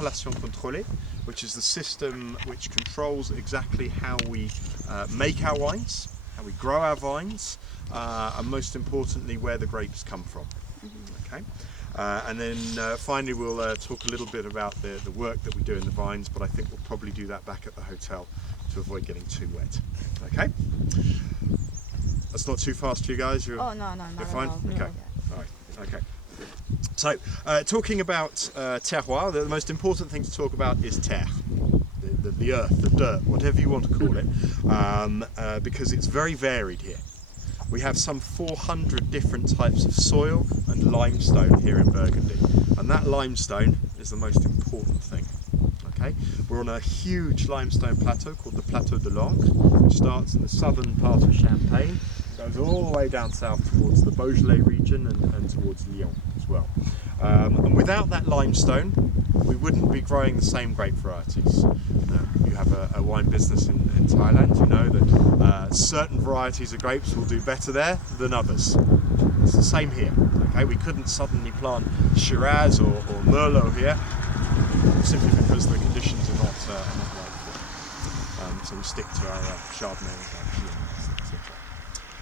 appellation contrôlée, which is the system which controls exactly how we make our wines, how we grow our vines, and most importantly where the grapes come from. Okay. And then finally we'll talk a little bit about the work that we do in the vines, but I think we'll probably do that back at the hotel to avoid getting too wet. Okay? That's not too fast for you guys? No, not you're at fine? all. Okay. Yeah. All right. Okay. So, talking about terroir, the most important thing to talk about is terre. The earth, the dirt, whatever you want to call it, because it's very varied here. We have some 400 different types of soil and limestone here in Burgundy, and that limestone is the most important thing. Okay, we're on a huge limestone plateau called the Plateau de Langres, which starts in the southern part of Champagne, goes all the way down south towards the Beaujolais region and towards Lyon as well. And without that limestone, we wouldn't be growing the same grape varieties. You have a wine business in Thailand, you know that certain varieties of grapes will do better there than others. It's the same here. Okay, we couldn't suddenly plant Shiraz or Merlot here simply because the conditions are not right for it. So we stick to our Chardonnays,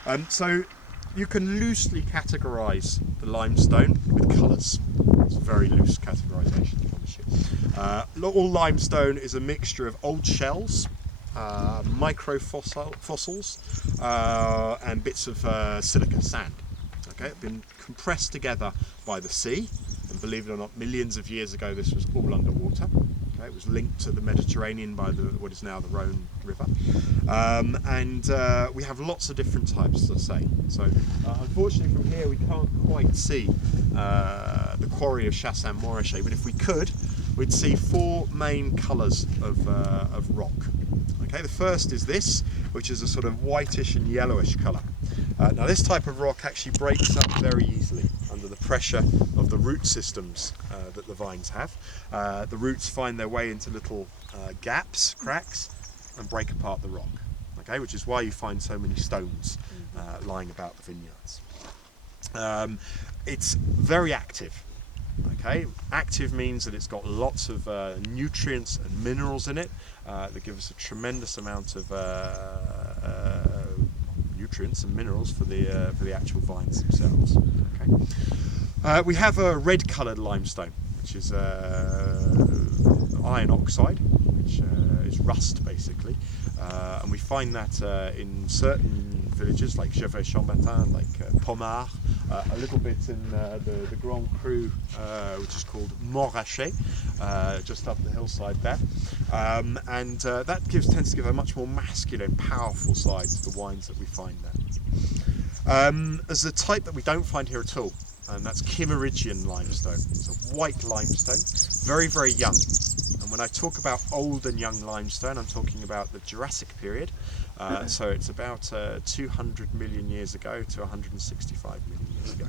etc. So you can loosely categorise the limestone with colours. It's a very loose categorisation, I promise you. All limestone is a mixture of old shells, microfossils, and bits of silica, sand. Okay, it's been compressed together by the sea, and believe it or not, millions of years ago this was all underwater. Okay, it was linked to the Mediterranean by what is now the Rhone River, and we have lots of different types, as I say. So unfortunately from here we can't quite see the quarry of Chassagne-Montrachet, but if we could, we'd see four main colours of rock. Okay, the first is this, which is a sort of whitish and yellowish colour. Now this type of rock actually breaks up very easily under the pressure of the root systems that the vines have. The roots find their way into little gaps, cracks, and break apart the rock. Okay, which is why you find so many stones lying about the vineyards. It's very active. Okay, active means that it's got lots of nutrients and minerals in it that give us a tremendous amount of nutrients and minerals for the actual vines themselves. Okay, we have a red-coloured limestone, which is iron oxide, which is rust basically, and we find that in certain villages like Gervais-Chambertin, like Pommard, a little bit in the Grand Cru, which is called Montrachet, just up the hillside there, and that tends to give a much more masculine, powerful side to the wines that we find there. There's a type that we don't find here at all, and that's Kimmeridgian limestone. It's a white limestone, very, very young. And when I talk about old and young limestone, I'm talking about the Jurassic period. So it's about 200 million years ago to 165 million years ago.